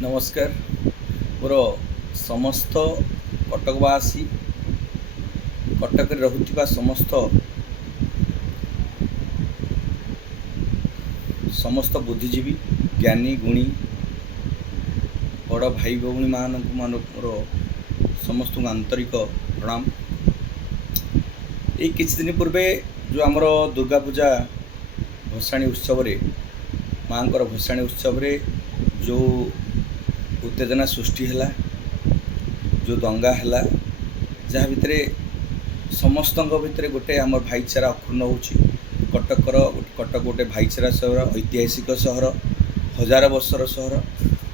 नमस्कार मोर समस्त कटकवासी कटक रहुथिबा समस्त समस्त बुद्धिजीवी ज्ञानी गुणी बड़ भाई भौणी मानक मोर समस्त आंतरिक प्रणाम। ये किछि दिन पूर्वे जो आमर दुर्गा पूजा भसाणी उत्सव माँ भसाणी उत्सव जो उत्तेजना सृष्टि है, जो दंगा है, जहाँ भितर समस्त भितर गोटे आम भाईचारा अक्षुण्ण हो। कटक गोटे भाईचारा सहर, ऐतिहासिक सहर, हजार वर्षर सहर।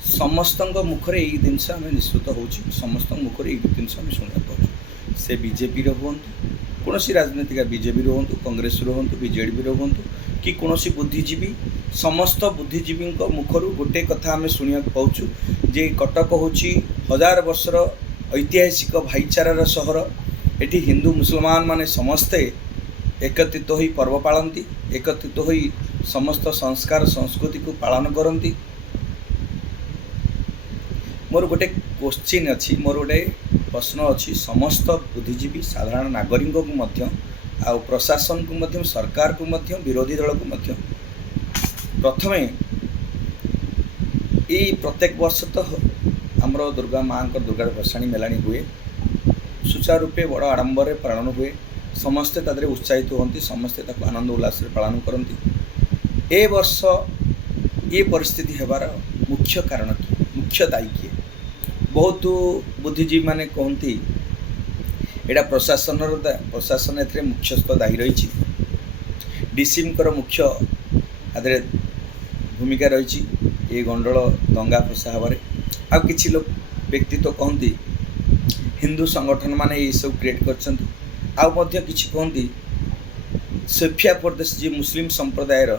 समस्त मुखर यही जिनस आम निश्चित हो, समस्त मुखर यही जिनस आम शुणा पाऊँ। से बीजेपी हूँ, कौन राजनीतिक बीजेपी हूँ, कांग्रेस हूँ, बीजेडी हूँ कि कौन बुद्धिजीवी, समस्त बुद्धिजीवी मुखर गोटे कथा आम शुणा पाचु जे कटक हूँ हजार वर्षर ऐतिहासिक भाईचारार सहर। एटी हिंदू मुसलमान माने समस्ते एकत्रित हो पर्व पालती, एकत्रित हो समस्त संस्कार संस्कृति को पालन करती। मोर गोटे क्वेश्चन अच्छी, मोर गोटे प्रश्न अच्छी, समस्त बुद्धिजीवी साधारण नागरिक को मध्य आ प्रशासन को मध्य, सरकार को मध्य, विरोधी दल को मध्य प्रथमे ये प्रत्येक वर्ष तो आमर दुर्गा माँ दुर्गा भसाणी मेलाणी हुए, सुचारू रूपे बड़ आडंबर पालन हुए, समस्ते तादरे उत्साहित होती, समस्ते ताको आनंद उल्लास पालन करती। ए वर्ष ये परिस्थिति हेबार मुख्य कारण कि, मुख्य दायी किए? बहुत बुद्धिजीवी माने कहती एटा प्रशासन ए मुख्यस्थ दायी रही। डीसीएम मुख्य आदरे भूमिका रही ये गंडल दंगा फसा हबारे। आ किछि लोग व्यक्ति तो कहती हिंदू संगठन माने ये सब क्रिएट करछन्ति। आउ किछि कहती सोफिया प्रदेश जी मुस्लिम संप्रदायर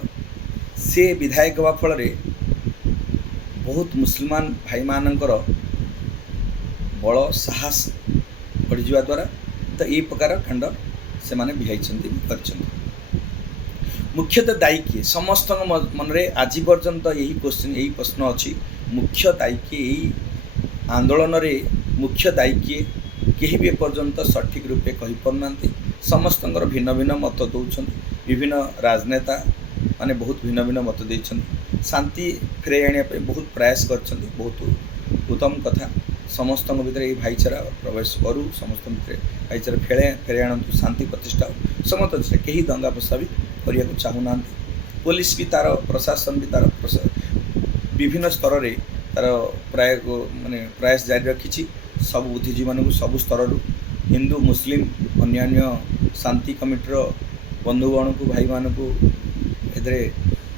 से विधायक हवा फल बहुत मुसलमान भाई मानकर बल साहस बढ़ी द्वारा तो ये प्रकार खंड से माने बिहाई। मुख्यतः दायी किए? समस्त मन रे आज पर्यंत यही क्वेश्चन, यही प्रश्न अच्छी, मुख्य दायी किए? यही आंदोलन रे मुख्य दायी किए? केही भी एपर्यंत सठिक रूपे कहि पारना। समस्त भिन्न भिन्न मत दौरान, विभिन्न राजनेता माने बहुत भिन्न भिन्न मत देछन, शांति फेरे आने बहुत प्रयास कर, बहुत उत्तम कथा। समस्त भीतर ये भाईचारा प्रवेश करूँ, समस्त भीतर भाईचारा फेरे आणतु, शांति प्रतिष्ठा हो। समस्त कहीं दंगा फसा भी करने को चाहूना। पुलिस भी तार, प्रशासन भी तार विभिन्न स्तर रे तार प्राय माने प्रयास जारी रखी। सब बुद्धिजीवी मानक सब स्तर हिंदू मुस्लिम अन्य शांति कमिटर बंधुगण को भाई मान को ए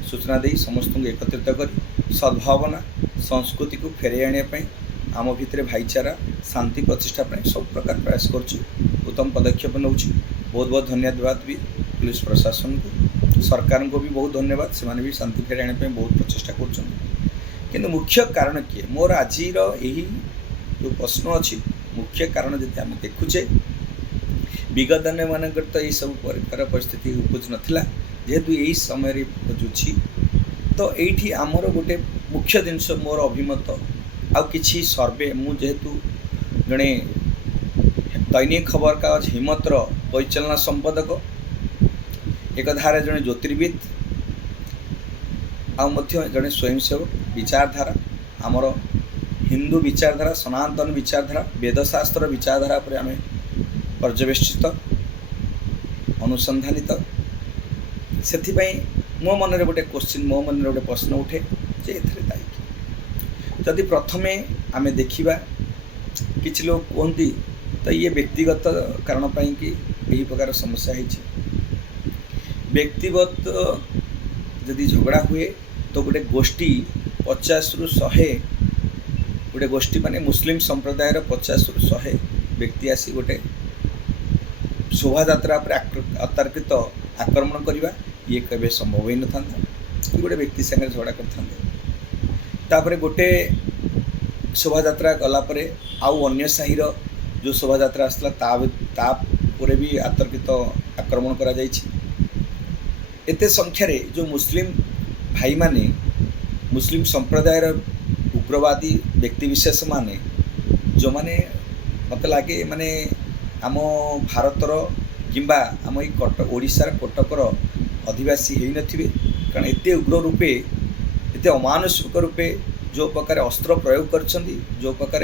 सूचना दे समस्त को एकत्रित कर सद्भावना संस्कृति को फेरे आने आम भितर भाईचारा शांति प्रतिष्ठा सब प्रकार प्रयास कर उत्तम पदक्षेप नौ। बहुत बहुत धन्यवाद भी पुलिस प्रशासन को, सरकार को भी बहुत धन्यवाद। से भी शांति फेरे आने बहुत प्रचेषा कर। मुख्य कारण किए? मोर आज यही जो प्रश्न अच्छी, मुख्य कारण जब आम देखुचे विगत दिन मानक तो यही सब प्रकार परिस्थिति उपज नाला, जेहेतु यही समय उपजुची तो ये आमर गोटे मुख्य जिनस मोर अभिमत आ किछि सर्वे मुझेतु जड़े दैनिक खबर कागज हिम्मतर परिचालना संपादक, एक धारे जड़े ज्योतिर्विद जड़े स्वयंसेवक, विचारधारा आमर हिंदू विचारधारा, सनातन विचारधारा, वेदशास्त्र विचारधारा पर आम पर्यवेक्षित अनुसंधानित। से मो मन गोटे क्वेश्चन, मो मन गोटे प्रश्न उठे जे एथरे दायी जदि प्रथमे आमे देखिबा किछि लोग कहती तो ये व्यक्तिगत कारण पाई कि यही प्रकार समस्या है। व्यक्तिगत जदि झगड़ा हुए तो गोटे गोष्ठी 50 रु 100 गोटे गोष्ठी माने मुस्लिम संप्रदायर 50 रु 100 व्यक्ति आसी गोटे शोभा यात्रा पर अतर्कित आक्रमण करवा ये केबे संभव ही न था कि गोटे व्यक्ति संगे झगड़ा करते। गोटे शोभा यात्रा गलापर आउ अन्य साहिर जो शोभा यात्रा आसला तापर भी आतर्कित आक्रमण करा जाइछि। एते संख्यार जो मुस्लिम भाई माने मुस्लिम संप्रदायर उग्रवादी व्यक्तिविशेष माने जो मैंने मत लगे माने आम भारतर किंबा आम ये कटक ओडिशार कटकर अधिवासी हो नथिबे कारण एते उग्र रूपे एते अमानुषिक रूपे जो प्रकार अस्त्र प्रयोग करछंदी जो प्रकार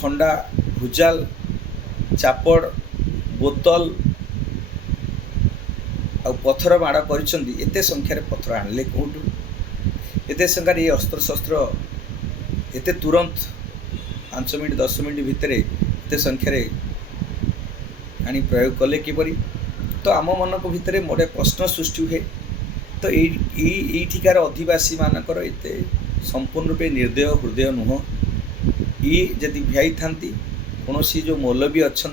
खंडा भुजाल चापड़ बोतल आ पथर माड़ करछंदी एते संख्यार पथर आणले कोठू एते संख्यार ये अस्त्र शस्त्र एते तुरंत 5 मिनट 10 मिनट भितर एते संख्यार आनी प्रयोग कले किपरि तो आम मन भितर मोटे प्रश्न सृष्टि हुए तो यहीठार अधिवासी मानकर एते संपूर्ण रूपे निर्दय हृदय नुह ये जदि भाई था कौन जो मौलवी अच्छा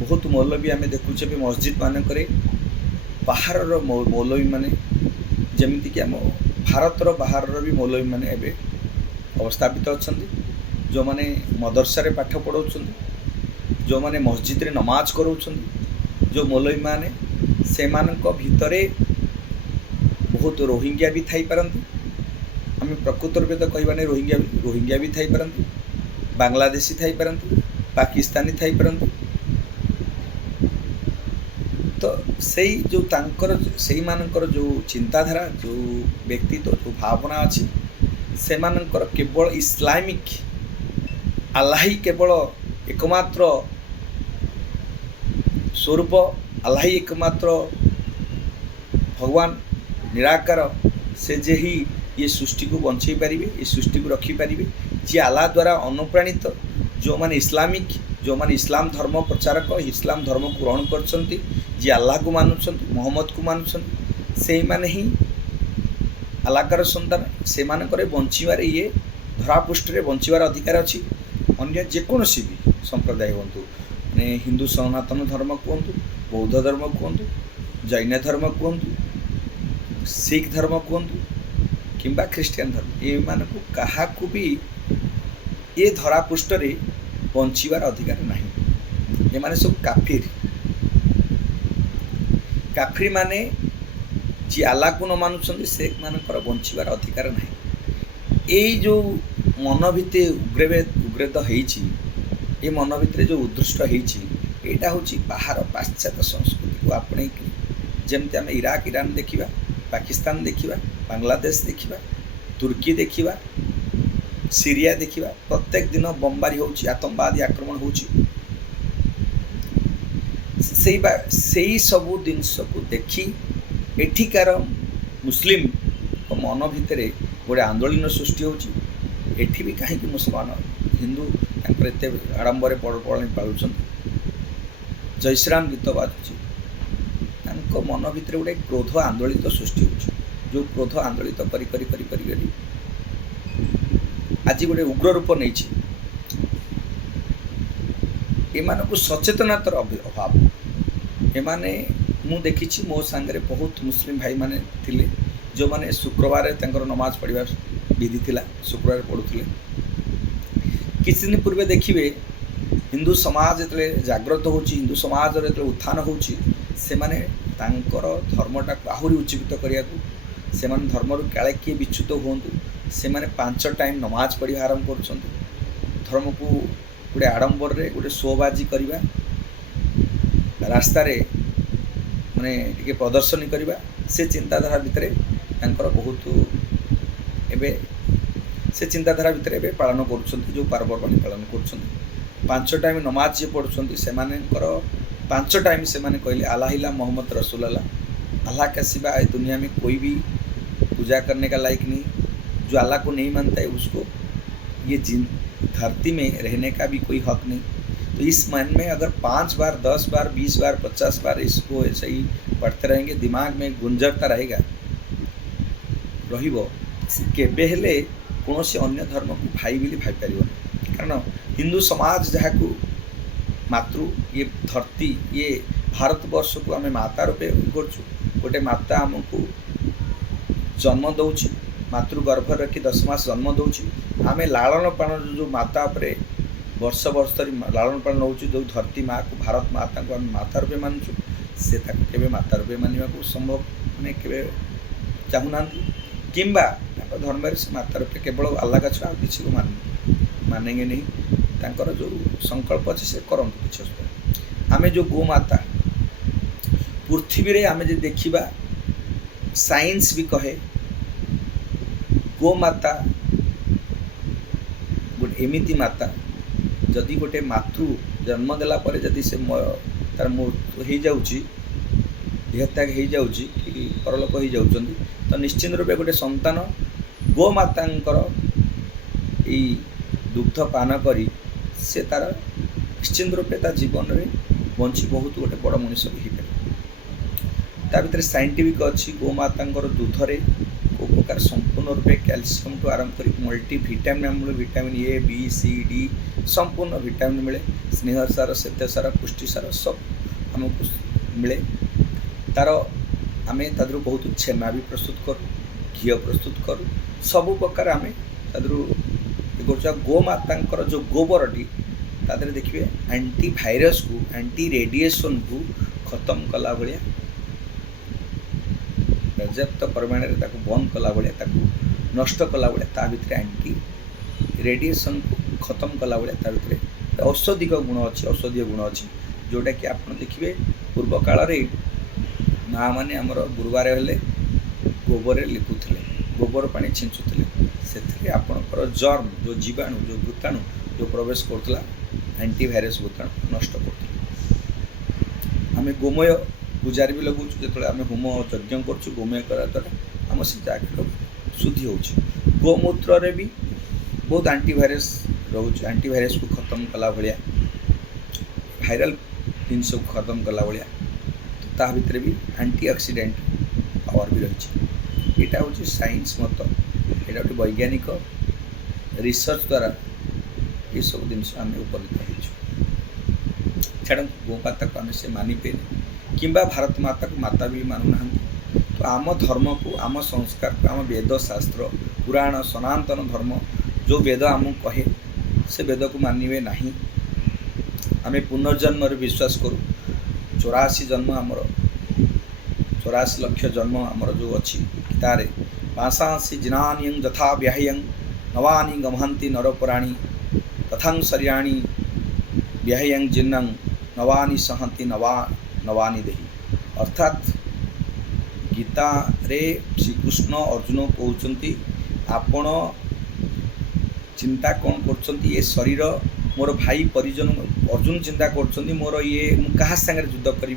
बहुत मौलवी आम देखुचे भी मस्जिद मानक बाहर मौलवी मैंने जमीक आम भारतर बाहर भी मौलवी मैंने एवं अवस्थापित अच्छा जो मैंने मदरसा पाठ पढ़ाऊँ जो मैंने मस्जिद रे नमाज कराऊँ जो मौलवी माने से भितर बहुत रोहिंग्या भी थी पारती आम प्रकृत रूप तो कहबानी रोहिंग्या भी थी पारती बांग्लादेशी थी पारती पाकिस्तानी थी पारती तो से जो तांकर से मानकर जो चिंताधारा जो व्यक्तित्व जो भावना अच्छी से मानकर केवल इस्लामिक अल्लाह केवल एकमात्र स्वरूप अल्लाह एकमात्र भगवान निराकार से जे ही ये सृष्टि को बंचई पारिबे ये सृष्टि को रखी पारिबे जे अल्लाह द्वारा अनुप्राणित जो माने इस्लामिक जो माने इस्लाम धर्म प्रचारक इस्लाम धर्म को ग्रहण करछंती जे अल्लाह को मानुछंती मोहम्मद को मानुछंती से माने ही अल्लाहकार संतान से मानकर बंचिबार ये धरापृष्ठ रे बंचिबार अधिकार अछि अन्य जेकोसी भी संप्रदाय हूँ मैंने हिंदू सनातन धर्म कहतु बौद्ध धर्म कहतु जैन धर्म कहतु सिख धर्म कहतु किंबा ख्रीस्टियान धर्म ये मानक क्या भी ये धरापृष्ठ रे बंचिबार अधिकार नहीं ये माने सब काफिर काफिर माने जी अल्लाह को न मानुछंती से मानकर बंचिबार अधिकार नहीं ये जो मन भितर उग्रेद ये मन भितर जो उद्दृष्ट होता हूँ बाहर पाश्चात्य संस्कृति को आपणे जमती आम इराक ईरान देखा पाकिस्तान देखा बांग्लादेश देखा तुर्की देखा सीरिया देखा प्रत्येक दिन बमबारी हो आतंकवादी आक्रमण हो सबू जिनस को देखी एठिकार मुस्लिम मन भितर गोटे आंदोलन सृष्टि हो भी कहीं मुसलमान हिंदू एत आडंबर पर्वपर्वाणी पालुं जय श्रीराम गीत बाजुची मन भितर गोटे क्रोध आंदोलित सृष्टि हो जो क्रोध आंदोलित करी करी करी करी करी आज गोटे उग्र रूप नहीं एमानकु सचेतनतार अभाव एमाने मु देखी मो सांगे बहुत मुस्लिम भाई माने थिले जो माने शुक्रवार तंकर नमाज पढ़िबा विधि थिला शुक्रवार पढ़ुथिले किछि दिन पूर्वे देखिए हिंदू समाज जो जागृत हो हिंदू समाज जो उत्थान हो धर्मटा आहरी उज्जीवित करने से धर्म काले किए विच्युत हूँ से 5 टाइम नमाज पढ़ा आरंभ कर धर्म को गोटे आडंबर रे गोटे शोबाजी करवा रास्तार माने टिके प्रदर्शनी करवा से चिंताधारा भितर बहुत एबे से चिंताधारा भितर एबे पालन करुछंती जो पर्वपर्वाणी पालन करुछंती 5 टाइम नमाज जे पढ़ुछंती से 5 टाइम से माने कहले अल्लाह इला मोहम्मद रसूल अल्लाह का सिवा इस दुनिया में कोई भी पूजा करने का लायक नहीं जो अल्लाह को नहीं मानता है उसको ये धरती में रहने का भी कोई हक नहीं। तो इस मन में अगर 5 बार 10 बार 20 बार 50 बार इसको ऐसे ही पढ़ते रहेंगे दिमाग में गुंजरता रहेगा रहिबो केबे हेले कौन से अन्य धर्म को भाई बोली भाई पार कारण हिंदू समाज जहाँ को मातृ ये धरती ये भारतवर्ष को आम माता रूपे कर गोटे माता आमको जन्म दौची मातृगर्भ रखी 10 मास जन्म दौची आम लालन पालन जो माता उपरे वर्ष वर्ष धरी लालन पालन हो जो धरती माँ को भारत माता को आम माता रूपे मानुचु से केवे माता रूपे मानवा को संभव मैंने केवे चाहूना किंबा धर्म से माता रूपे केवल अलग छुआ किसी को मानेंगे नहीं तांकर जो संकल्प अच्छे से करंतु किसी आम जो गोमाता पृथ्वी रे आम जो देखा साइंस भी कहे गोमाता गोटे एमती माता जदि गोटे मातृ जन्म देला परे जदि से तार मृत्यु हो जाऊँगी देहत्याग हो जाऊँगी कि परलोक हो जाउछंती तो निश्चित रूपे गोटे संतान गोमातांकर ई दुग्ध पान करी से तार निश्चित रूपे ता जीवन में बंची बहुत गोटे बड़ मनीष भी हो पारे भितर साइंटिफिक अच्छी गोमातांकर दूधरे को प्रकार संपूर्ण रूपे कैल्शियम टू आरंभ कर मल्टीविटामिन मिले vitamin A B C D संपूर्ण विटामिन मिले स्नेह सार श्वेत सार पुष्टि सार सब आमको मिले तार आम तादर बहुत छेना भी प्रस्तुत करूँ घी प्रस्तुत करूँ सबू प्रकार आम तादर गोमाता जो गोबरटी तादर देखिए एंटीभाइरस को एंटी रेडिएशन को खत्म कला भाया पर्याप्त परिमाण में बंद कला भाया नष्ट कला भाया भितर एंटी रेडिएशन को खत्म कला भाया भितर औषधिक गुण अच्छी औषधीय गुण अच्छी जोटा कि आप देखिए पूर्व काल माँ मैंने आमर गुरुवार हेले गोबर लिपुले गोबर पानी छिंचुले से आपणकर जर्म जो जीवाणु जो भूताणु जो प्रवेश करता एंटीभाइरस भूताणु नष्ट करते आम गोमय पूजार भी लगुच जो आम होम यज्ञ कर गोमय करा द्वारा आम से जगह शुद्धि हो गोमूत्र भी बहुत एंटीभाइरस रोच एंटीभाइरस को खत्म कला भाया भाइराल जिनस को खत्म कला भाया ता भितर भी एंटीऑक्सीडेंट पावर भी रही यहाँ हूँ साइंस मत यहाँ गोटे वैज्ञानिक रिसर्च द्वारा ये सब जिन आम उपनीत छाड़ गोमाता को आम से मानिपे कि भारत माता को माता भी मानुना तो आम धर्म को आम संस्कार को आम वेद शास्त्र पुराण सनातन धर्म जो वेद आमको कहे से वेद को मानवे ना आम पुनर्जन्म विश्वास करूँ 84 जन्म आमर 84 लक्ष जन्म आमर जो अच्छी तारे पाशांसी जिनानी यथा व्याह्यं नवानी गमहंती नरपराणी तथां शर्याणी व्याह्यं जिन्नं नवानी सहंती नवानी देही अर्थात गीता रे श्रीकृष्ण अर्जुन कहते आपण चिंता कौन कर ये शरीर मोर भाई परिजन अर्जुन चिंता कर मोर ये क्या सागर युद्ध करी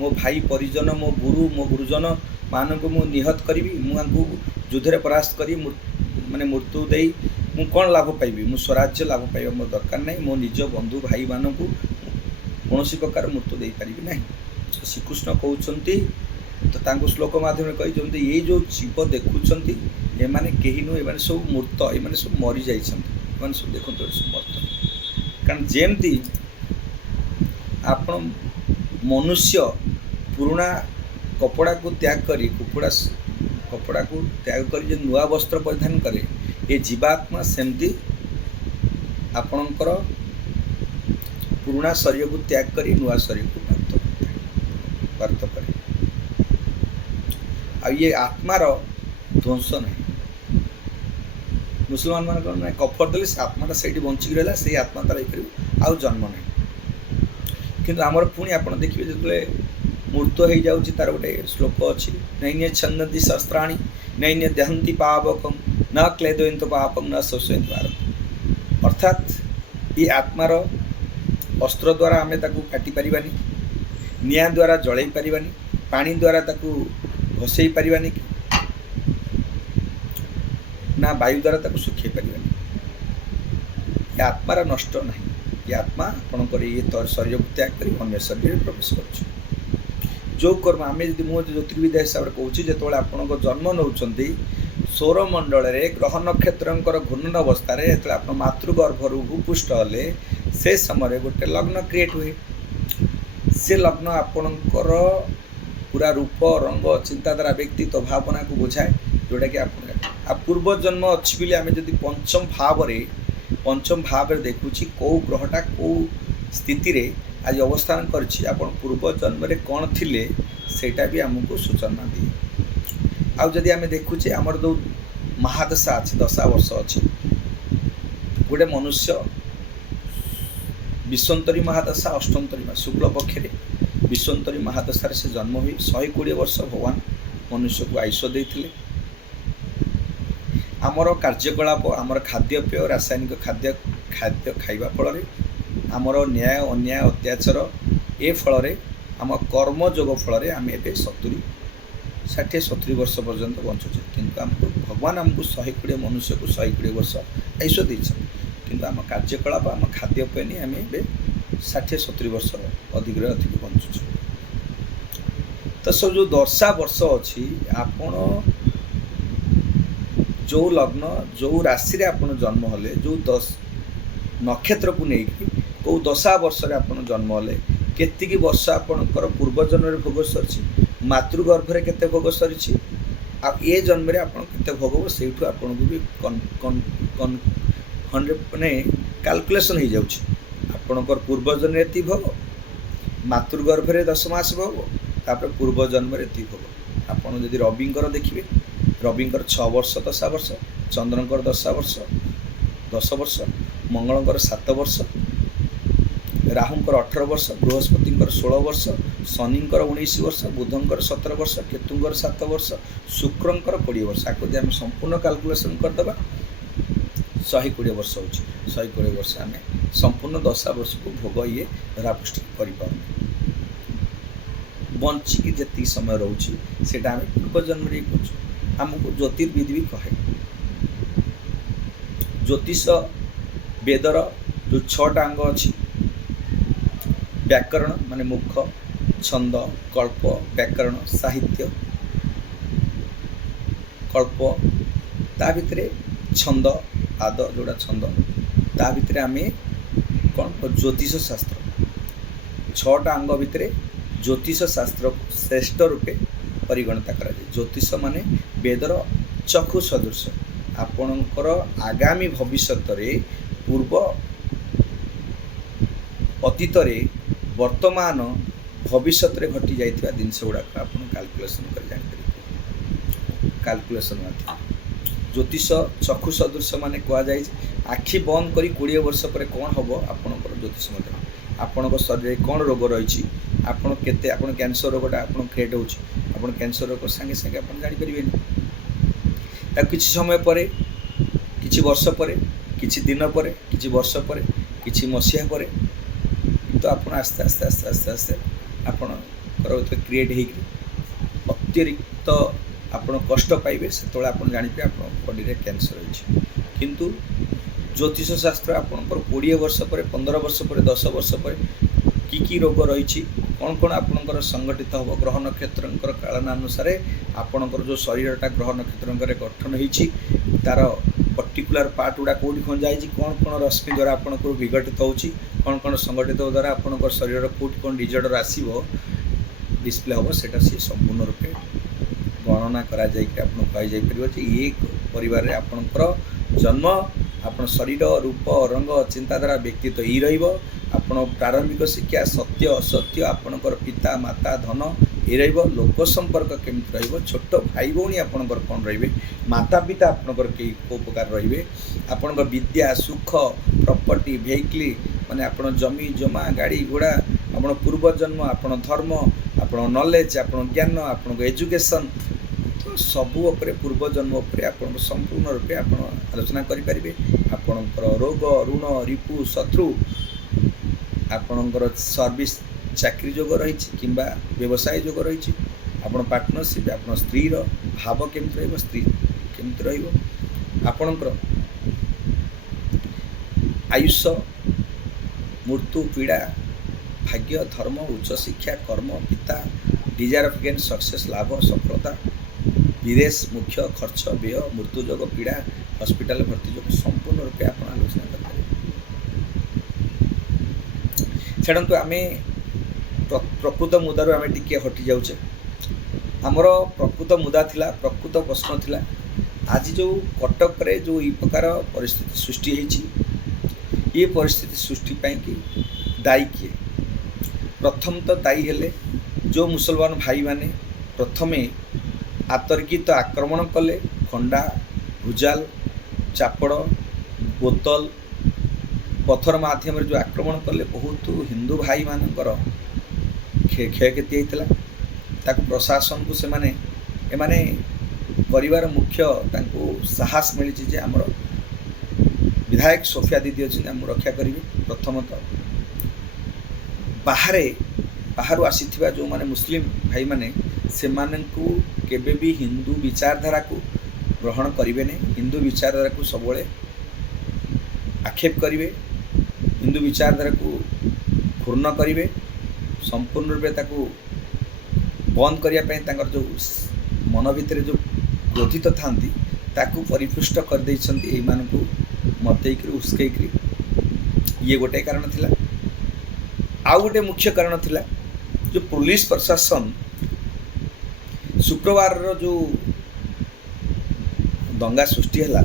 मो भाई परिजन मो गुरुजन मानक मु निहत करी मुझे युद्ध में परास्त करी माने मृत्यु दे मु कौन लाभ पाइबी मु स्वराज्य लाभ पाइबा मोर दरकार नहीं मो निज बंधु भाई मानक कौन प्रकार मृत्यु दे पारि ना श्रीकृष्ण कहते तो तांको श्लोक माध्यम कहते ये जो जीव देखुंट ये माने कहीं नुह ये सब मूर्त ये सब मरी जाइए सब देखो सब मर्त कारण जमती आप मनुष्य पुराणा कपड़ा को त्याग करी कपड़ा को त्याग कर नुआ वस्त्र परिधान करे ये जीवात्मा सेमती आपणकर पुराणा शरीर को त्याग करी नुआ शरीर को प्राप्त करे आ ये आत्मार ध्वंस नहीं मुसलमान मान कफर देले से आत्माटा से बंचिक रहा से आत्मा तार ये आउ जन्म नहीं किंतु आमर पुणी आप देखिए जो मूर्त हो जाऊँगी तार गोटे श्लोक अच्छी नैन्य छंदी शस्त्राणी नैन्य दहंती पावकम न क्लेदयंत पापम न शोषयंत पारम अर्थात ये आत्मार अस्त्र द्वारा आम काटी पारिबानी निया द्वारा जलई पारिबानी पानी द्वारा घसई पारिबानी ना वायु द्वारा सुखे पारिबानी ये आत्मार नष्ट नहीं ये आत्मा आपणकर ये शरीर को त्याग कर अन्य शरीर में प्रवेश कर जो कर्म आम जी मुझे ज्योतिर्विद्या हिसाब से कहूँ जो आपण जन्म नौ सौरमंडल ग्रह नक्षत्र घूर्णन अवस्था आप मातृगर्भर भूपुष्ट हेले से समय गोटे लग्न क्रिएट हुए से लग्न आपणकर पूरा रूप रंग चिंताधारा व्यक्तित्व भावना को बुझाए जोटा कि आप पूर्व जन्म अच्छी बोली आम जब पंचम भाव देखुची कौ ग्रहटा कौ स्थिति रे आज अवस्थान कर पूर्व जन्म कौन थिले सेटा भी आमको सूचना दिए आउ जदि आम देखुचे आमर जो महादशा अच्छे दशा वर्ष अच्छी गोटे मनुष्य विश्वंतरी महादशा अष्टंतरी शुक्ल पक्ष विश्वंतरी महादशा से जन्म हुई 120 वर्ष भगवान मनुष्य को आयुष देते आमर कार्यकलाप आमर खाद्यपेय रासायनिक खाद्य खाद्य खाइबा फल आमर न्याय अन्याय अत्याचार ए फल आम कर्मयोग फल आम ए 60-70 वर्ष पर्यंत बंचुचे किंतु आमको भगवान आमको 120 मनुष्य को 120 वर्ष आयुष देते किंतु आम कार्यकलाप आम खाद्यपेय नहीं आम ए 60-70 वर्ष अधिक अधिक बंचुचे तो सब जो दशा वर्ष अच्छी आपण जो लग्न जो राशि आपण जन्म हेले जो 10 नक्षत्र को लेकिन कौ दशा वर्ष आपण जन्म हेले केतिकी वर्ष आपणकर पूर्वजन्म भोग सरी मातृगर्भरे केते भोग सरी आ ए जन्म आपन केते भोग से आपन को भी 100 माने कैलकुलेशन हो जाउछि आपणकर पूर्वजन्म एति भोग मातृगर्भरे 10 मास भोग तापर पूर्वजन्म एति भोग आपन यदि रविंकर देखिए रविंकर 6 वर्ष दशा वर्ष चंद्रंकर दशा वर्ष 10 वर्ष मंगलंकर 7 वर्ष राहुंकर 18 वर्ष बृहस्पतिंकर 16 वर्ष शनिंकर 19 वर्ष बुधंकर 17 वर्ष केतुंकर 7 वर्ष शुक्रंकर 20 वर्ष आपको आम संपूर्ण कैलकुलेशन करदे 120 वर्ष हो 120 वर्ष आम संपूर्ण दशा वर्ष को भोग ये धरापृष्ठ कर बंचिकी जी समय रोचे से आम पूर्वजन्म कर आमको ज्योतिर्विधि भी कहे ज्योतिष वेदर जो 6टा अंग अच्छी व्याकरण माने मुख छंद कल्प व्याकरण साहित्य कल्प ता भितर छंद आद जोड़ा छंद ता भितर आम कौन ज्योतिष शास्त्र 6टा अंग भितर ज्योतिष शास्त्र श्रेष्ठ रूपे परिगणित करा ज्योतिष माने वेदर चक्षु सदृश आपणकर आगामी भविष्यत पूर्व अतीत वर्तमान भविष्य घटी जाइथिबा जिनस गुड़ाक आप कैलकुलेशन कर जान कैलकुलेशन ज्योतिष चक्षु सदृश माने कह जाए आखि बंद करी 20 वर्ष पर कौन हम आपणकर ज्योतिष मत आपण शरीर कौन रोग रही आपड़ केते आपण कैंसर रोगटा आप क्रिएट हो कैंसर रोग संगे संगे आप जापर किसी समय पर किसी वर्ष पर किसी दिन पर किसी वर्ष पर किसी मसीहा पर तो आप आस्ते आस्ते आस्ते आस्ते आस्ते आपणकर क्रिएट हो अतिरिक्त आप कष्ट पाइबे से आप जापर आप बॉडी रे कैंसर हो किंतु ज्योतिष शास्त्र आपणकर 20 वर्ष पर 15 वर्ष पर 10 वर्ष पर की रोग रही कौन कौन आपणकर संगठित हम ग्रह नक्षत्र कालन अनुसार आपणकर जो शरीरटा ग्रह नक्षत्र गठन होती तार पर्टिकुलर पार्ट गुड़ा कौटी कौन जाए कौन कौन रश्मि द्वारा आपंकर विघटित होची कौन कौन संगठित द्वारा आपंकर शरीर कौटी कौन डिजर्डर आसो डिस्प्ले हम से संपूर्ण रूपे गणना करा कह ये परिवार आपणकर जन्म आप शरीर रूप रंग चिंताधारा व्यक्तित्व यही रहा प्रारंभिक शिक्षा सत्य असत्य आपणकर पिता माता धन ये लोक संपर्क केमती छोट भाई भौणी आपणकर कौन रे माता पिता आपणकर कई को प्रकार रे आपण विद्या सुख प्रॉपर्टी वेहिकल माने आपण जमी जमा गाड़ी घोड़ा आपण पूर्वजन्म आपण धर्म आपण नॉलेज आपण ज्ञान आपण एजुकेशन तो सबू उपरे पूर्वजन्म उपरे आपण संपूर्ण रूपे आपण आलोचना करें आपणकर रोग ऋण रिपु शत्रु आपणकर सर्विस चाकरी जोग रही किंबा व्यवसाय जोग रही आपण पार्टनरशिप आप स्त्री भाव केमती स्त्री केमती आपणकर आयुष मृत्यु पीड़ा भाग्य धर्म उच्च शिक्षा कर्म पिता डिजायर ऑफ गेन सक्सेस लाभ सफलता विदेश मुख्य खर्च व्यय मृत्यु जोग पीड़ा हॉस्पिटल भर्ती जोग संपूर्ण रूपे आप आलोचना करें छाड़ू आम प्रकृत मुदारू आम टिके हटि जाऊे आमर प्रकृत मुदा थिला प्रकृत प्रश्न थिला आज जो कटक रे जो ई प्रकार परिस्थिति सृष्टि होती ये परिस्थिति सृष्टि पाई कि दायी किए प्रथम तो दायी हेले जो मुसलमान भाई माने प्रथमे ଆତର୍କିତ ଆକ୍ରମଣ କଲେ। ଖଣ୍ଡା, ଭୁଜାଲ, ଚାପଡ଼, ବୋତଲ, ପଥର ମାଧ୍ୟମରେ ଯେଉଁ ଆକ୍ରମଣ କଲେ ବହୁତ ହିନ୍ଦୁ ଭାଇମାନଙ୍କର କ୍ଷୟକ୍ଷତି ହେଇଥିଲା। ତାକୁ ପ୍ରଶାସନକୁ ଏମାନେ କରିବାର ମୁଖ୍ୟ ତାଙ୍କୁ ସାହସ ମିଳିଛି ଯେ ଆମର ବିଧାୟକ ସୋଫିଆ ଦିଦି ଅଛନ୍ତି, ଆମକୁ ରକ୍ଷା କରିବେ। ପ୍ରଥମତଃ ବାହାରୁ ଆସିଥିବା ଯେଉଁମାନେ ମୁସଲିମ ଭାଇମାନେ ସେମାନଙ୍କୁ କେବେ ବି ହିନ୍ଦୁ ବିଚାରଧାରାକୁ ଗ୍ରହଣ କରିବେନି। ହିନ୍ଦୁ ବିଚାରଧାରାକୁ ସବୁବେଳେ ଆକ୍ଷେପ କରିବେ, ହିନ୍ଦୁ ବିଚାରଧାରାକୁ ପୂର୍ଣ୍ଣ କରିବେ, ସମ୍ପୂର୍ଣ୍ଣ ରୂପେ ତାକୁ ବନ୍ଦ କରିବା ପାଇଁ ତାଙ୍କର ଯେଉଁ ମନ ଭିତରେ ଯେଉଁ କ୍ରୋଧିତ ଥାନ୍ତି ତାକୁ ପରିପୃଷ୍ଟ କରିଦେଇଛନ୍ତି ଏଇମାନଙ୍କୁ ମତେଇକରି ଉସ୍କେଇକରି। ଇଏ ଗୋଟିଏ କାରଣ ଥିଲା। ଆଉ ଗୋଟେ ମୁଖ୍ୟ କାରଣ ଥିଲା ଯେଉଁ ପୁଲିସ ପ୍ରଶାସନ ଶୁକ୍ରବାରର ଯେଉଁ ଦଙ୍ଗା ସୃଷ୍ଟି ହେଲା,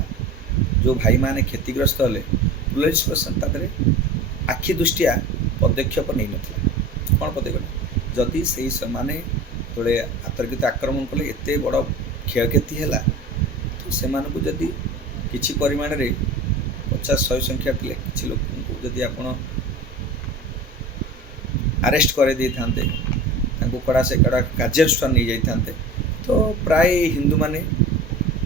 ଯେଉଁ ଭାଇମାନେ କ୍ଷତିଗ୍ରସ୍ତ ହେଲେ, ପୁଲିସ ପ୍ରଶାସନ ତା ଦେହରେ ଆଖି ଦୃଷ୍ଟିଆ ପଦକ୍ଷେପ ନେଇନଥିଲା। କ'ଣ ପଦକ୍ଷେପ? ଯଦି ସେଇ ସେମାନେ ଯେତେବେଳେ ଆତର୍କିତ ଆକ୍ରମଣ କଲେ, ଏତେ ବଡ଼ କ୍ଷୟକ୍ଷତି ହେଲା, ତ ସେମାନଙ୍କୁ ଯଦି କିଛି ପରିମାଣରେ 50-100 ସଂଖ୍ୟା ଥିଲେ କିଛି ଲୋକଙ୍କୁ ଯଦି ଆପଣ ଆରେଷ୍ଟ କରିଦେଇଥାନ୍ତେ, ତାଙ୍କୁ କଡ଼ା ସେ କଡ଼ା କାର୍ଯ୍ୟାନୁଷ୍ଠାନ ନେଇଯାଇଥାନ୍ତେ, ତ ପ୍ରାୟ ହିନ୍ଦୁମାନେ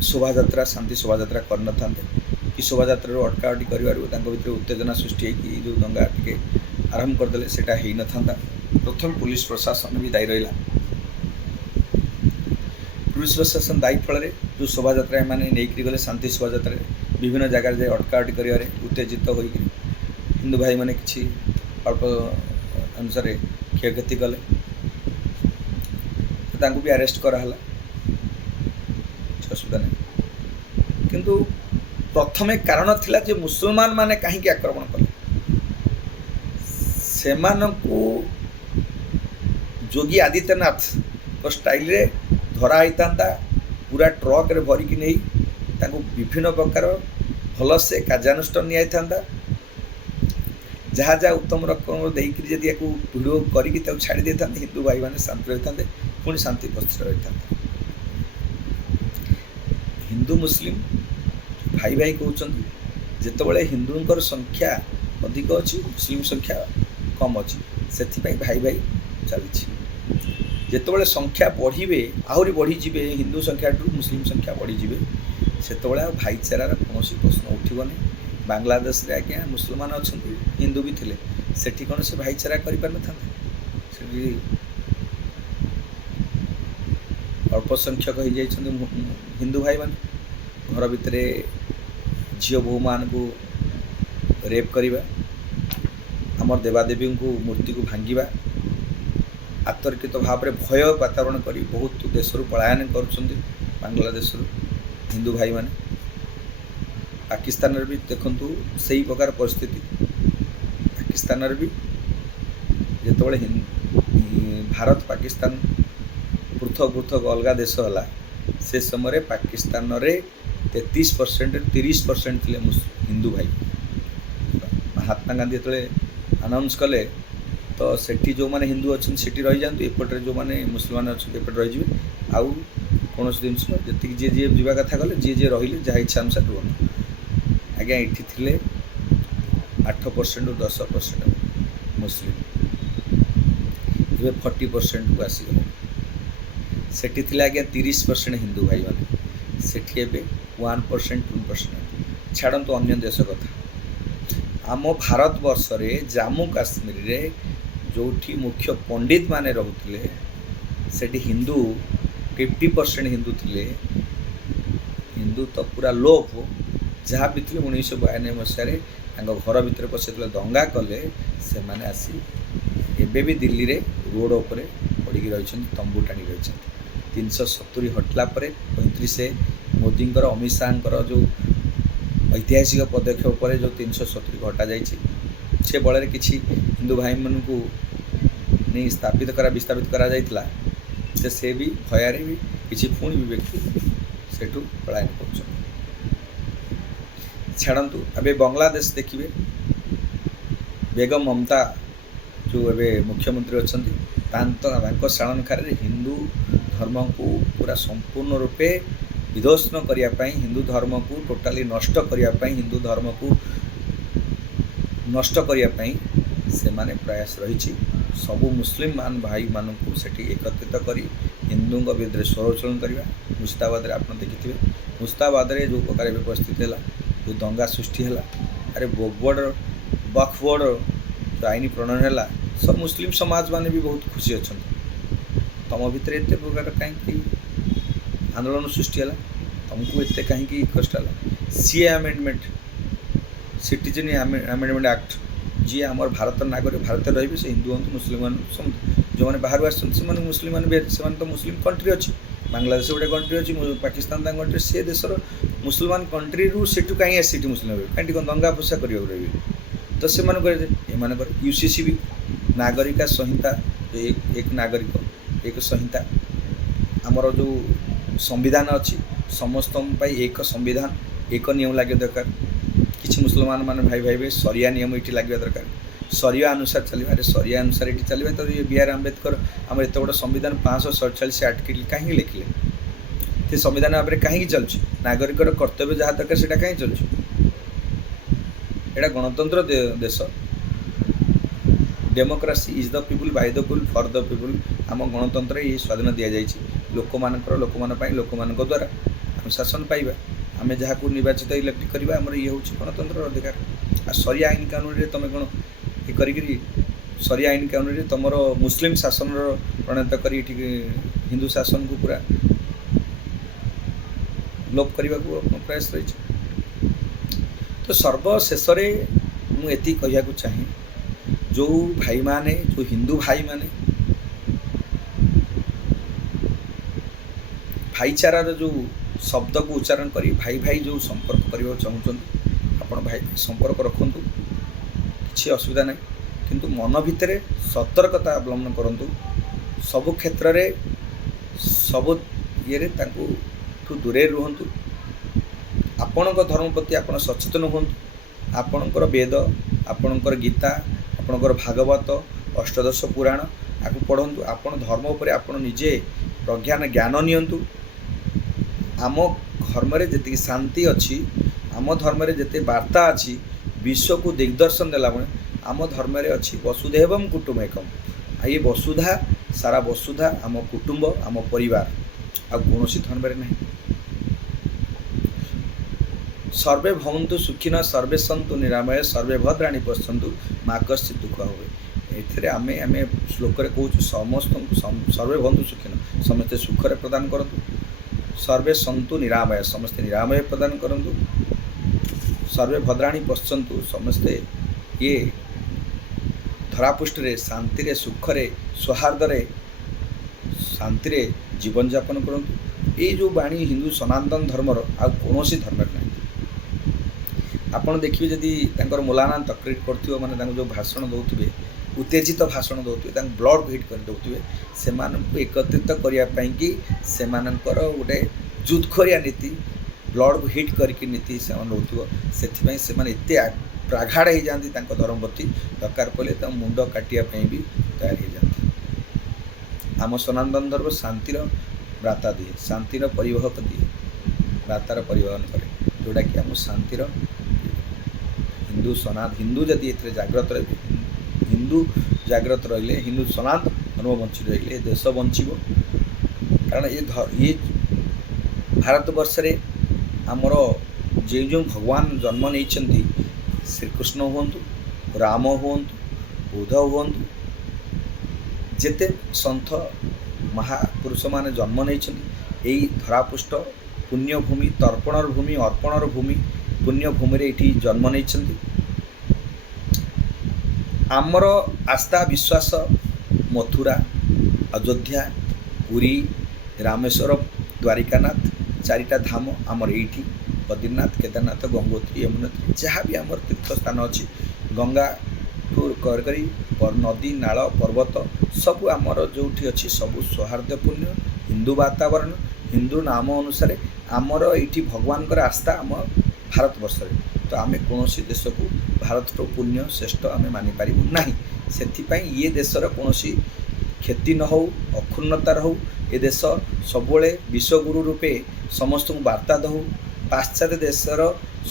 ଶୋଭାଯାତ୍ରା, ଶାନ୍ତି ଶୋଭାଯାତ୍ରା କରିନଥାନ୍ତେ କି ଶୋଭାଯାତ୍ରାରୁ ଅଟକାଅଟି କରିବାରୁ ତାଙ୍କ ଭିତରେ ଉତ୍ତେଜନା ସୃଷ୍ଟି ହେଇକି ଯେଉଁ ଦଙ୍ଗା ଟିକେ ଆରମ୍ଭ କରିଦେଲେ ସେଇଟା ହେଇନଥାନ୍ତା। ପ୍ରଥମେ ପୁଲିସ ପ୍ରଶାସନ ବି ଦାୟୀ ରହିଲା। ପୁଲିସ ପ୍ରଶାସନ ଦାୟୀ ଫଳରେ ଯେଉଁ ଶୋଭାଯାତ୍ରା ଏମାନେ ନେଇକରି ଗଲେ, ଶାନ୍ତି ଶୋଭାଯାତ୍ରାରେ ବିଭିନ୍ନ ଜାଗାରେ ଯାଇ ଅଟକାଅଟି କରିବାରେ ଉତ୍ତେଜିତ ହୋଇକରି ହିନ୍ଦୁ ଭାଇମାନେ କିଛି ଅଳ୍ପ ଅନୁସାରେ କ୍ଷୟକ୍ଷତି କଲେ, ତାଙ୍କୁ ବି ଆରେଷ୍ଟ କରାହେଲା, କିଛି ଅସୁବିଧା ନାହିଁ। କିନ୍ତୁ ପ୍ରଥମେ କାରଣ ଥିଲା ଯେ ମୁସଲମାନ ମାନେ କାହିଁକି ଆକ୍ରମଣ କଲେ। ସେମାନଙ୍କୁ ଯୋଗୀ ଆଦିତ୍ୟନାଥଙ୍କ ଷ୍ଟାଇଲରେ ଧରା ହେଇଥାନ୍ତା, ପୁରା ଟ୍ରକରେ ଭରିକି ନେଇ ତାଙ୍କୁ ବିଭିନ୍ନ ପ୍ରକାର ଭଲସେ କାର୍ଯ୍ୟାନୁଷ୍ଠାନ ନିଆଯାଇଥାନ୍ତା। ଯାହା ଯାହା ଉତ୍ତମ ରକମର ଦେଇକରି ଯଦି ୟାକୁ ଭିଡ଼ିଓ କରିକି ତାକୁ ଛାଡ଼ି ଦେଇଥାନ୍ତେ, ହିନ୍ଦୁ ଭାଇମାନେ ଶାନ୍ତି ରହିଥାନ୍ତେ, ପୁଣି ଶାନ୍ତି ପ୍ରସ୍ତୁତ ରହିଥାନ୍ତେ। ହିନ୍ଦୁ ମୁସଲିମ ଭାଇ ଭାଇ କହୁଛନ୍ତି, ଯେତେବେଳେ ହିନ୍ଦୁଙ୍କର ସଂଖ୍ୟା ଅଧିକ ଅଛି, ମୁସଲିମ ସଂଖ୍ୟା କମ୍ ଅଛି, ସେଥିପାଇଁ ଭାଇ ଭାଇ ଚାଲିଛି। ଯେତେବେଳେ ସଂଖ୍ୟା ବଢ଼ିବେ, ଆହୁରି ବଢ଼ିଯିବେ, ହିନ୍ଦୁ ସଂଖ୍ୟାଠୁ ମୁସଲିମ ସଂଖ୍ୟା ବଢ଼ିଯିବେ, ସେତେବେଳେ ଆଉ ଭାଇଚାରାର କୌଣସି ପ୍ରଶ୍ନ ଉଠିବନି। ବାଂଲାଦେଶରେ ଆଜ୍ଞା ମୁସଲମାନ ଅଛନ୍ତି, ହିନ୍ଦୁ ବି ଥିଲେ, ସେଠି କ'ଣ ସେ ଭାଇଚାରା କରିପାରିନଥାନ୍ତେ? ସେଠି ଅଳ୍ପ ସଂଖ୍ୟକ ହେଇଯାଇଛନ୍ତି ହିନ୍ଦୁ ଭାଇମାନେ। ଘର ଭିତରେ ଝିଅ ବୋହୂମାନଙ୍କୁ ରେପ୍ କରିବା, ଆମର ଦେବାଦେବୀଙ୍କୁ ମୂର୍ତ୍ତିକୁ ଭାଙ୍ଗିବା, ଆତର୍କିତ ଭାବରେ ଭୟ ବାତାବରଣ କରି ବହୁତ ଦେଶରୁ ପଳାୟନ କରୁଛନ୍ତି ବାଂଲାଦେଶରୁ ହିନ୍ଦୁ ଭାଇମାନେ। ପାକିସ୍ତାନରେ ବି ଦେଖନ୍ତୁ ସେହି ପ୍ରକାର ପରିସ୍ଥିତି। ପାକିସ୍ତାନରେ ବି ଯେତେବେଳେ ଭାରତ ପାକିସ୍ତାନ ପୃଥକ ପୃଥକ ଅଲଗା ଦେଶ ହେଲା, ସେ ସମୟରେ ପାକିସ୍ତାନରେ 33%, 30% ଥିଲେ ହିନ୍ଦୁ ଭାଇ। ମହାତ୍ମା ଗାନ୍ଧୀ ଯେତେବେଳେ ଆନାଉନ୍ସ କଲେ, ତ ସେଠି ଯେଉଁମାନେ ହିନ୍ଦୁ ଅଛନ୍ତି ସେଠି ରହିଯାଆନ୍ତୁ, ଏପଟରେ ଯେଉଁମାନେ ମୁସଲମାନ ଅଛନ୍ତି ଏପଟେ ରହିଯିବେ, ଆଉ କୌଣସି ଜିନିଷ ଯେତିକି ଯିଏ ଯିଏ ଯିବା କଥା ଗଲେ, ଯିଏ ଯିଏ ରହିଲେ ଯାହା ଇଚ୍ଛା ଅନୁସାରେ ରୁହନ୍ତୁ। ଆଜ୍ଞା ଏଠି ଥିଲେ 8%ରୁ 10% ମୁସଲିମ, ଏବେ 40%କୁ ଆସିଗଲେ। ସେଠି ଥିଲେ ଆଜ୍ଞା 30% ହିନ୍ଦୁ ଭାଇମାନେ, ସେଠି ଏବେ 1%, 2%। ଛାଡ଼ନ୍ତୁ ଅନ୍ୟ ଦେଶ କଥା। ଆମ ଭାରତବର୍ଷରେ ଜାମ୍ମୁ କାଶ୍ମୀରରେ ଯେଉଁଠି ମୁଖ୍ୟ ପଣ୍ଡିତ ମାନେ ରହୁଥିଲେ, ସେଠି ହିନ୍ଦୁ 50% ହିନ୍ଦୁ ଥିଲେ। ହିନ୍ଦୁ ତ ପୁରା ଲୋପ, ଯାହା ବି ଥିଲେ 1992 ମସିହାରେ ତାଙ୍କ ଘର ଭିତରେ ପଶି ଯେତେବେଳେ ଦଙ୍ଗା କଲେ, ସେମାନେ ଆସି ଏବେ ବି ଦିଲ୍ଲୀରେ ରୋଡ଼ ଉପରେ ପଡ଼ିକି ରହିଛନ୍ତି, ତମ୍ବୁ ଟାଣି ରହିଛନ୍ତି। 370 ହଟିଲା ପରେ 35 ମୋଦିଙ୍କର, ଅମିତ ଶାହାଙ୍କର ଯେଉଁ ଐତିହାସିକ ପଦକ୍ଷେପ ପରେ ଯେଉଁ 370 ହଟାଯାଇଛି, ସେ ବଳରେ କିଛି ହିନ୍ଦୁ ଭାଇମାନଙ୍କୁ ନେଇ ବିସ୍ଥାପିତ କରାଯାଇଥିଲା, ସେ ବି ଭୟରେ ବି କିଛି ପୁଣି ବି ବ୍ୟକ୍ତି ସେଠୁ ପଳାୟନ କରୁଛନ୍ତି। ଛାଡ଼ନ୍ତୁ, ଏବେ ବାଂଲାଦେଶ ଦେଖିବେ, ବେଗମ ମମତା ଯେଉଁ ଏବେ ମୁଖ୍ୟମନ୍ତ୍ରୀ ଅଛନ୍ତି, ତାଙ୍କ ଶାଳନଖାରେ ହିନ୍ଦୁ धर्म को पूरा संपूर्ण रूपे विध्वंसन करने, हिंदू धर्म को टोटाली नष्ट करने, हिंदू धर्म को नष्ट करने से माने प्रयास रही। सबू मुस्लिम मान भाई मान को सेठी एकत्रित कर हिंदू विरुद्ध स्वरोचन करवा। मुस्ताबाद आप देखिए, मुस्ताबाद जो प्रकार परिस्थिति है, जो दंगा सृष्टि है, अरे वक्फ बोर्ड जो आईन प्रणयन है, सब मुस्लिम समाज माने भी बहुत खुशी अच्छा। तुम भितर एत प्रकार कहीं आंदोलन सृष्टि है, तुमको एत कहीं कष्ट है। CA amendment, citizen amendment act, जी आम भारत नागरिक भारत रही से हिंदू हूँ मुस्लिम जो मैंने बाहर आसते मुस्लिम मैंने तो मुस्लिम कंट्री अच्छी, बांग्लादेश गोटे कंट्री अच्छी, पाकिस्तान कंट्री, से देशर मुसलमान कंट्री रू से कहीं आसी मुस्लिम कहीं दंगा फसा कर रही। तो से एम यूसीसी भी नागरिक संहिता, एक नागरिक एक संहिता, आमर जो संविधान अच्छी समस्त एक संविधान एक नियम लगे दरकार। किसी मुसलमान मान भाई भाई सरिया नियम ये लगे दरकार, सरिया अनुसार चलिए। अरे सरिया अनुसार ये चलिए तो ये बी आर आंबेडकर आम एत बड़ा संविधान 547 आर्टिकल कहीं लिखिले, से संविधान भाव में कहीं चलुची, नागरिकर कर्तव्य जहाँ दरकार से कहीं चलुची। यहाँ गणतंत्र देश, democracy is the people by the people for the people. आम गणतंत्र ये स्वाधीन दि जाए लोक मान लोक मान द्वारा आम शासन पाइबा, आम जहाँ को निर्वाचित इलेक्ट करवा, आम ये हूँ गणतंत्र अधिकार। आ सरिया आईन कानून में तुम कौन ये करी सरिया आईन कानून में तुम मुस्लिम शासन प्रणयत कर हिंदू शासन को पूरा लोप करने को प्रयास रही। तो सर्वशेष मुझे कहया चाहे, जो भाई माने जो हिंदू भाई माने भाईचारार जो शब्द को उच्चारण करी भाई भाई जो संपर्क करने चाहूँ, आपण भाई संपर्क रखु, किसी असुविधा नहीं, किंतु मन भितर सतर्कता अवलंबन करूँ। सबु क्षेत्र में सब ये दूरे रुहतु, आपण धर्म प्रति आप सचेतन हूँ। आपणकर वेद, आपणकर गीता, आपणकर भागवत, अष्टदश पुराण आपको पढ़ु, आपण धर्म उपर आपण निजे प्रज्ञान ज्ञान नियंतु। आम धर्म रे जति शांति अच्छी, आम धर्म रे जते वार्ता अच्छी, विश्व को दिग्दर्शन देला बने आम धर्म रे अच्छी वसुधैवम कुटुम्बकम। ये वसुधा सारा वसुधा आम कुटुंब आम परिवार, आ कौन धर्म रे नहीं। सर्वे भवन्तु सुखिनः सर्वे सन्तु निरामय सर्वे भद्राणि पश्यन्तु मा कश्चित् दुःख हुए। एथिरे आमे आमे श्लोक रे कहूँ समस्त सर्वे भवन्तु सुखिनः, समस्ते सुखरे प्रदान करतु, सर्वे सन्तु निरामय समस्ते निरामय प्रदान करतु, सर्वे भद्राणि पश्यन्तु समस्ते ये धरापृष्ठ रे शांति रे सुख रे सौहार्द रे शांति रे जीवन यापन करतु। ये जो बाणी हिंदू सनातन धर्मर आ कौन धर्म नहीं। आपड़ देखिए जदि मौलाना तकरीर कर मैंने जो भाषण दौथे, उत्तेजित भाषण दौथे, ब्लड हिट कर दौथे, से एकत्रित करने कि से गोटे जुदखोरिया नीति ब्लड हिट करके नीति से से प्राघाड़ हो जाती धर्म प्रति, दरकार पड़े मुंड काटियापी भी तैयार हो जाती। आम सनातन धर्म शांतिर व्राता दिए, शांतिर परिवाहक दिए, व्रातार परिवहन करे, जोटा कि आम शांतिर हिंदू जदि ये जाग्रत रहे, हिंदू जाग्रत रहिले, हिंदू सनातन धर्म बंची रहिले देश बंचब। कारण ये भारतवर्ष रे आमर जो भगवान जन्म नहीं, श्रीकृष्ण हूँ, राम हूँ, बुद्ध हूँ, जेते सन्थ महापुरुष माने जन्म नहीं, धरापृष्ठ पुण्यभूमि तर्पणर भूमि अर्पणर भूमि पुण्यभूमि रे ये जन्म नहीं। आमर आस्था विश्वास मथुरा, अयोध्या, पुरी, रामेश्वरम, द्वारिकानाथ चारिटा धाम आमर ये बद्रीनाथ, केदारनाथ, गंगोत्री, यमुनोत्री जहाँ भी आमर तीर्थ स्थान अच्छी, गंगा टूर करी नदी नाल पर्वत सबू आमर जो अच्छी सबू सौहार्दपूर्ण हिंदू वातावरण, हिंदू नाम अनुसार आमर ये भगवान आस्था आम भारतवर्ष रे। तो आम कौन देश को भारत पुण्य श्रेष्ठ आम मानिपारू ना, से ये देशर कौन କ୍ଷତି ନ ହେଉ, ଅକ୍ଷୁଣ୍ଣତା ରହୁ। ଏ ଦେଶ ସବୁବେଳେ ବିଶ୍ୱଗୁରୁ ରୂପେ ସମସ୍ତଙ୍କୁ ବାର୍ତ୍ତା ଦେଉ। ପାଶ୍ଚାତ୍ୟ ଦେଶର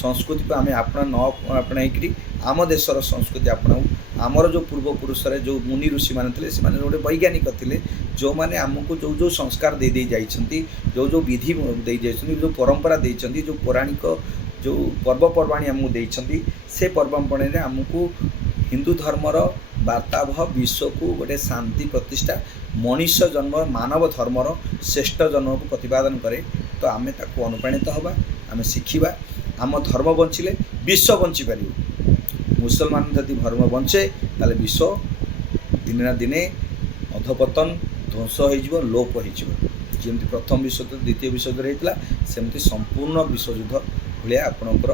ସଂସ୍କୃତିକୁ ଆମେ ଆପଣେଇକରି ଆମ ଦେଶର ସଂସ୍କୃତି ଆପଣାଉ। ଆମର ଯେଉଁ ପୂର୍ବପୁରୁଷରେ ଯେଉଁ ମୁନି ଋଷିମାନେ ଥିଲେ, ସେମାନେ ଗୋଟେ ବୈଜ୍ଞାନିକ ଥିଲେ, ଯେଉଁମାନେ ଆମକୁ ଯେଉଁ ସଂସ୍କାର ଦେଇ ଯାଇଛନ୍ତି, ଯେଉଁ ବିଧି ଦେଇ ଯାଇଛନ୍ତି, ଯେଉଁ ପରମ୍ପରା ଦେଇଛନ୍ତି, ଯେଉଁ ପୌରାଣିକ ଯେଉଁ ପର୍ବପର୍ବାଣି ଆମକୁ ଦେଇଛନ୍ତି, ସେ ପର୍ବପର୍ବାଣିରେ ଆମକୁ ହିନ୍ଦୁ ଧର୍ମର ବାର୍ତ୍ତାବହ ବିଶ୍ୱକୁ ଗୋଟେ ଶାନ୍ତି ପ୍ରତିଷ୍ଠା, ମଣିଷ ଜନ୍ମ ମାନବ ଧର୍ମର ଶ୍ରେଷ୍ଠ ଜନ୍ମକୁ ପ୍ରତିପାଦନ କରେ। ତ ଆମେ ତାକୁ ଅନୁପ୍ରାଣିତ ହେବା, ଆମେ ଶିଖିବା। ଆମ ଧର୍ମ ବଞ୍ଚିଲେ ବିଶ୍ୱ ବଞ୍ଚିପାରିବ। ମୁସଲମାନ ଯଦି ଧର୍ମ ବଞ୍ଚେ ତାହେଲେ ବିଶ୍ୱ ଦିନେ ନା ଦିନେ ଅଧପତନ, ଧ୍ୱଂସ ହୋଇଯିବ, ଲୋପ ହୋଇଯିବ। ଯେମିତି ପ୍ରଥମ ବିଶ୍ୱଯୁଦ୍ଧ, ଦ୍ୱିତୀୟ ବିଶ୍ୱଯୁଦ୍ଧରେ ହେଇଥିଲା, ସେମିତି ସମ୍ପୂର୍ଣ୍ଣ ବିଶ୍ୱଯୁଦ୍ଧ ଭଳିଆ ଆପଣଙ୍କର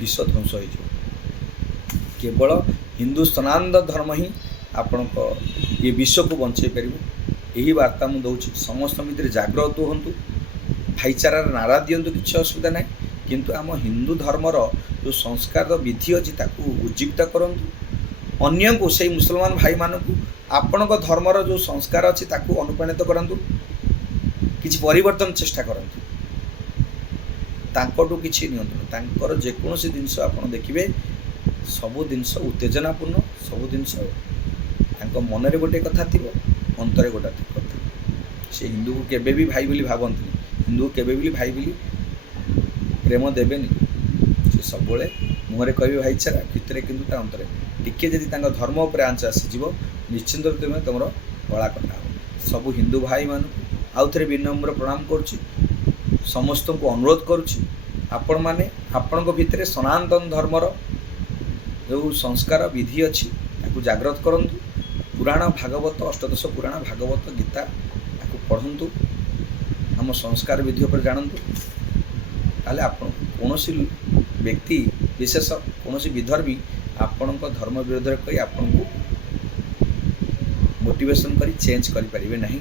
ବିଶ୍ୱ ଧ୍ୱଂସ ହୋଇଯିବ। କେବଳ ହିନ୍ଦୁ ସନାତନ ଧର୍ମ ହିଁ ଆପଣଙ୍କ ଏ ବିଶ୍ୱକୁ ବଞ୍ଚାଇ ପାରିବ। ଏହି ବାର୍ତ୍ତା ମୁଁ ଦେଉଛି। ସମସ୍ତଙ୍କ ଭିତରେ ଜାଗ୍ରତ ହୁଅନ୍ତୁ, ଭାଇଚାରାର ନାରା ଦିଅନ୍ତୁ, କିଛି ଅସୁବିଧା ନାହିଁ। କିନ୍ତୁ ଆମ ହିନ୍ଦୁ ଧର୍ମର ଯେଉଁ ସଂସ୍କାର ବିଧି ଅଛି ତାକୁ ଉଜ୍ଜୀବିତ କରନ୍ତୁ। ଅନ୍ୟଙ୍କୁ, ସେଇ ମୁସଲମାନ ଭାଇମାନଙ୍କୁ ଆପଣଙ୍କ ଧର୍ମର ଯେଉଁ ସଂସ୍କାର ଅଛି ତାକୁ ଅନୁପ୍ରାଣିତ କରନ୍ତୁ। କିଛି ପରିବର୍ତ୍ତନ ଚେଷ୍ଟା କରନ୍ତୁ। ତାଙ୍କଠୁ କିଛି ନିଅନ୍ତୁ। ତାଙ୍କର ଯେକୌଣସି ଜିନିଷ ଆପଣ ଦେଖିବେ, ସବୁ ଜିନିଷ ଉତ୍ତେଜନାପୂର୍ଣ୍ଣ, ସବୁ ଜିନିଷ ତାଙ୍କ ମନରେ ଗୋଟେ କଥା ଥିବ, ଅନ୍ତରରେ ଗୋଟେ କଥା। ସେ ହିନ୍ଦୁକୁ କେବେ ବି ଭାଇ ବୋଲି ଭାବନ୍ତିନି, ହିନ୍ଦୁକୁ କେବେ ବି ଭାଇ ବୋଲି ପ୍ରେମ ଦେବେନି। ସେ ସବୁବେଳେ ମୁହଁରେ କହିବେ ଭାଇଚାରା, ଭିତରେ କିନ୍ତୁ ତା ଅନ୍ତରରେ ଟିକିଏ ଯଦି ତାଙ୍କ ଧର୍ମ ଉପରେ ଆଞ୍ଚ ଆସିଯିବ, ନିଶ୍ଚିନ୍ତ ତୁମେ ତୁମର ଗଳା କଟା ହେବ। ସବୁ ହିନ୍ଦୁ ଭାଇମାନଙ୍କୁ ଆଉ ଥରେ ବିନମ୍ର ପ୍ରଣାମ କରୁଛି। ସମସ୍ତଙ୍କୁ ଅନୁରୋଧ କରୁଛି, ଆପଣମାନେ ଆପଣଙ୍କ ଭିତରେ ସନାତନ ଧର୍ମର ଯେଉଁ ସଂସ୍କାର ବିଧି ଅଛି ତାକୁ ଜାଗ୍ରତ କରନ୍ତୁ। ପୁରାଣ ଭାଗବତ, ଅଷ୍ଟଦଶ ପୁରାଣ, ଭାଗବତ, ଗୀତା ତାକୁ ପଢ଼ନ୍ତୁ। ଆମ ସଂସ୍କାର ବିଧି ଉପରେ ଜାଣନ୍ତୁ। ତାହେଲେ ଆପଣ କୌଣସି ବ୍ୟକ୍ତି ବିଶେଷ, କୌଣସି ବିଧର୍ମୀ ଆପଣଙ୍କ ଧର୍ମ ବିରୋଧରେ କହି ଆପଣଙ୍କୁ ମୋଟିଭେସନ୍ କରି ଚେଞ୍ଜ କରିପାରିବେ ନାହିଁ,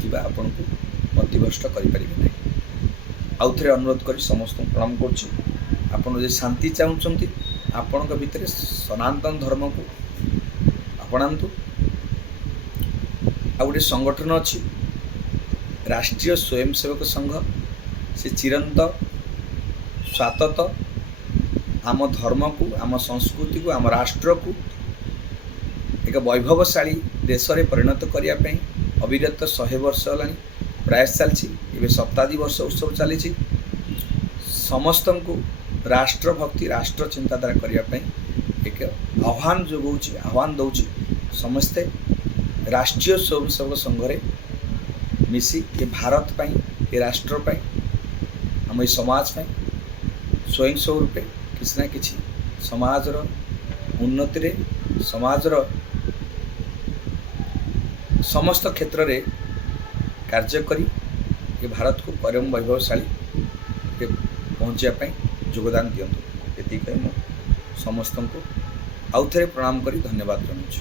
କିମ୍ବା ଆପଣଙ୍କୁ ପ୍ରତିଭଷ୍ଟ କରିପାରିବେ ନାହିଁ। ଆଉ ଥରେ ଅନୁରୋଧ କରି ସମସ୍ତଙ୍କୁ ପ୍ରଣାମ କରୁଛି। ଆପଣ ଯଦି ଶାନ୍ତି ଚାହୁଁଛନ୍ତି, ଆପଣଙ୍କ ଭିତରେ ସନାତନ ଧର୍ମକୁ ଆପଣାନ୍ତୁ। ଆଉ ଗୋଟେ ସଂଗଠନ ଅଛି, ରାଷ୍ଟ୍ରୀୟ ସ୍ୱୟଂସେବକ ସଂଘ। ସେ ଚିରନ୍ତନ ସ୍ୱାତତ ଆମ ଧର୍ମକୁ, ଆମ ସଂସ୍କୃତିକୁ, ଆମ ରାଷ୍ଟ୍ରକୁ ଏକ ବୈଭବଶାଳୀ ଦେଶରେ ପରିଣତ କରିବା ପାଇଁ ଅବିରତ 100 ବର୍ଷ ହେଲାଣି ପ୍ରୟାସ ଚାଲିଛି। ଏବେ ଶତାବ୍ଦୀ ବର୍ଷ ଉତ୍ସବ ଚାଲିଛି। ସମସ୍ତଙ୍କୁ ରାଷ୍ଟ୍ରଭକ୍ତି, ରାଷ୍ଟ୍ର ଚିନ୍ତାଧାରା କରିବା ପାଇଁ ଏକ ଆହ୍ୱାନ ଯୋଗାଉଛି, ଆହ୍ୱାନ ଦେଉଛି। ସମସ୍ତେ ରାଷ୍ଟ୍ରୀୟ ସ୍ୱୟଂସେବକ ସଂଘରେ ମିଶି ଏ ଭାରତ ପାଇଁ, ଏ ରାଷ୍ଟ୍ର ପାଇଁ, ଆମ ଏ ସମାଜ ପାଇଁ ସ୍ୱୟଂସେବକ ରୂପେ କିଛି ନା କିଛି ସମାଜର ଉନ୍ନତିରେ, ସମାଜର ସମସ୍ତ କ୍ଷେତ୍ରରେ କାର୍ଯ୍ୟ କରି ଏ ଭାରତକୁ ପରମ ବୈଭବଶାଳୀରେ ପହଞ୍ଚିବା ପାଇଁ ଯୋଗଦାନ ଦିଅନ୍ତୁ। ଏତିକି କହି ମୁଁ ସମସ୍ତଙ୍କୁ ଆଉ ଥରେ ପ୍ରଣାମ କରି ଧନ୍ୟବାଦ ଜଣାଉଛି।